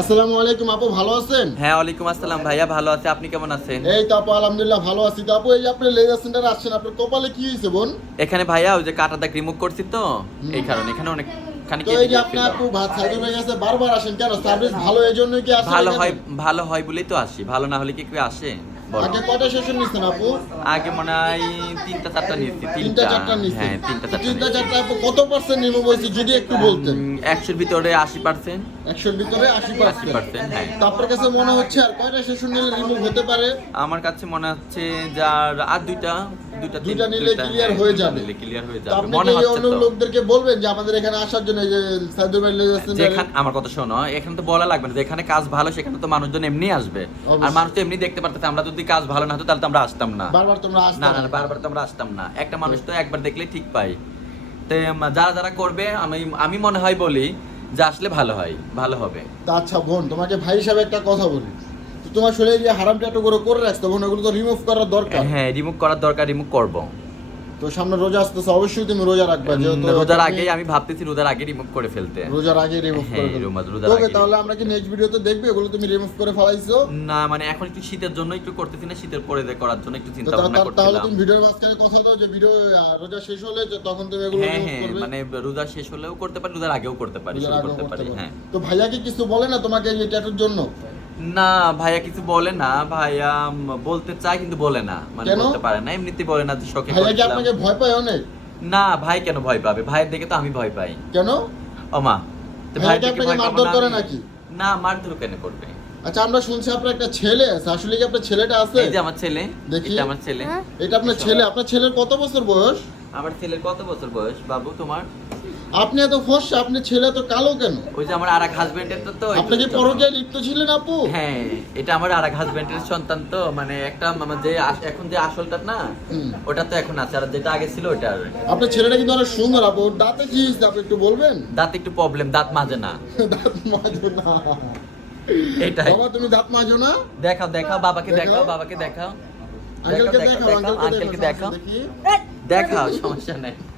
আসসালামু আলাইকুম আপু, ভালো আছেন? হ্যাঁ, ওয়ালাইকুম আসসালাম ভাইয়া, ভালো আছে। আপনি কেমন আছেন? এই তো আপু আলহামদুলিল্লাহ ভালো আছি। তো আপু এই যে আপনি লেজার সেন্টারে আসছেন, আপনার কপালে কি হয়েছে বোন? এখানে ভাইয়া ওই যে কাটা দাগ রিমুভ করছি তো, এই কারণে এখানে অনেক খানি তো কেটে এই যে আপনি গিয়েছিল। আপু ভাত সাইডে হয়ে গেছে, বারবার আসেন কেন? সার্ভিস ভালো এই জন্যই কি আসেন? ভালো হয় বলেই তো আসি, ভালো না হলে কি কেউ আসে বলো? আগে কয়টা সেশন নিছেন আপু? আগে মনে হয় 3টা 4টা নিয়েছি। তিনটা চারটা নিছেন? হ্যাঁ, 3টা 4টা তিনটা চারটা আপু কত পার্সেন্ট রিমুভ হয়েছে যদি একটু বলতেন? 100-র ভিতরে 80%। 100-র ভিতরে 80%। 80%, হ্যাঁ। তো আপনার কাছে মনে হচ্ছে আর কয়টা সেশন নিলে রিমুভ হতে পারে? আমার কাছে মনে হচ্ছে যার আর দুইটা নিলে ক্লিয়ার হয়ে যাবে। ক্লিয়ার হয়ে তো যাবে আপনি মনে কি হচ্ছে অন্য তো। লোকদেরকে বলবেন যে আমাদের এখানে আসার জন্য, এই যে সাইদুর ভাই লেজার সেন্টারে? যেখানে আমার কথা শোনো, এখানে তো বলা লাগবে না, যেখানে কাজ ভালো সেখানে তো মানুষজন এমনি আসবে। আর অবশ্যই। মানুষ তো এমনি দেখতে পারতেছে। আমরা যদি কাজ ভালো না হতো তাহলে তো আমরা আসতাম না। বারবার তোমরা আসতে না না না, বারবার তো আমরা আসতাম না। একটা মানুষ তো একবার দেখলেই ঠিক পাই। তো যারা যারা করবে, আমি মনে হয় বলি যে আসলে ভালো হয়, ভালো হবে। তা আচ্ছা বোন, তোমাকে ভাই হিসাবে একটা কথা বলি, তো তোমার শরীরে যে হারাম ট্যাটু করে রাখছো বোন, ওগুলো তো রিমুভ করার দরকার। হ্যাঁ, রিমুভ করার দরকার, রিমুভ করব। তো সামনে রোজা আসতেছে, অবশ্যই তুমি রোজা রাখবা, যেহেতু রোজার আগেই আমি ভাবতেছি রোজার আগে রিমুভ করে ফেলতে। রোজার আগে রিমুভ করে হ্যাঁ, ফেলবে। রোজার ওকে, আগে তাহলে আমরা কি নেক্সট ভিডিওতে দেখবে এগুলো তুমি রিমুভ করে ফেলাইছো? না মানে এখন একটু শীতের জন্য একটু করতেছি না, শীতের পরে করার জন্য একটু তো চিন্তা ভাবনা তাহলে করতেছিলাম। তুমি ভিডিওর মাঝখানে কথা দাও যে ভিডিও রোজা শেষ হলে যে তখন তুমি এগুলো হ্যাঁ রিমুভ হ্যাঁ, করবে। মানে রোজা শেষ হলেও করতে পারি, রোজার আগেও করতে পারি, রোজার শুরু আগেও করতে পারি। পারবে। হ্যাঁ। তো ভাইয়া কি কিছু বলে না তোমাকে এই ট্যাটুর জন্য? না ভাইয়া কিছু বলে না, ভাইয়া বলতে চায় কিন্তু বলে না, মানে কেন? বলতে পারে না, এমনিতেই বলে না যে শখে ভাইয়া কি করেছিলাম। আপনাকে ভয় পায় অনেক? না, ভাই কেন ভয় পাবে? ভাইয়ের দেখে তো আমি ভয় পাই। কেন? ও মা, তো ভাইয়া ভাইয়ের কি দেখে আপনাকে ভয় পাবো মারধর না করে আমি? নাকি? না, মারধর কেন করবে? আচ্ছা, আমরা শুনছি আপনার একটা ছেলে আছে, আসলে কি আপনার ছেলেটা আছে? এই যে আমার ছেলে, দেখি। এটা আমার ছেলে। এটা আপনার ছেলে? আপনার ছেলের কত বছর বয়স? আমার ছেলের কত বছর বয়স বাবু তোমার? আপনি এত ফর্সা, আপনার ছেলে এত কালো কেন? ওই যে আমার আরেক হাজবেন্ডের তো আপনি কি পরকীয়ায় লিপ্ত ছিলেন আপু? হ্যাঁ, এটা আমার আরেক হাজবেন্ডের সন্তান তো, মানে একটা আমার যে এখন যে আসলটা না, হুম। ওটা তো এখন আছে, আর যেটা আগে ছিল ওটা আর। আপনার ছেলেটা কিন্তু অনেক সুন্দর আপু। ওর দাঁতে কি হয়েছে আপনি একটু বলবেন? দাঁত একটু প্রবলেম, দাঁত মাজে না, দাঁত মাজো না? এটাই। বাবা তুমি দাঁত মাজো না? দেখাও দেখাও বাবাকে, দেখাও। দেখাও বাবাকে, দেখাও আঙ্কেলকে দেখাও, আঙ্কেলকে দেখাও, দেখি। দেখাও, সমস্যা নেই।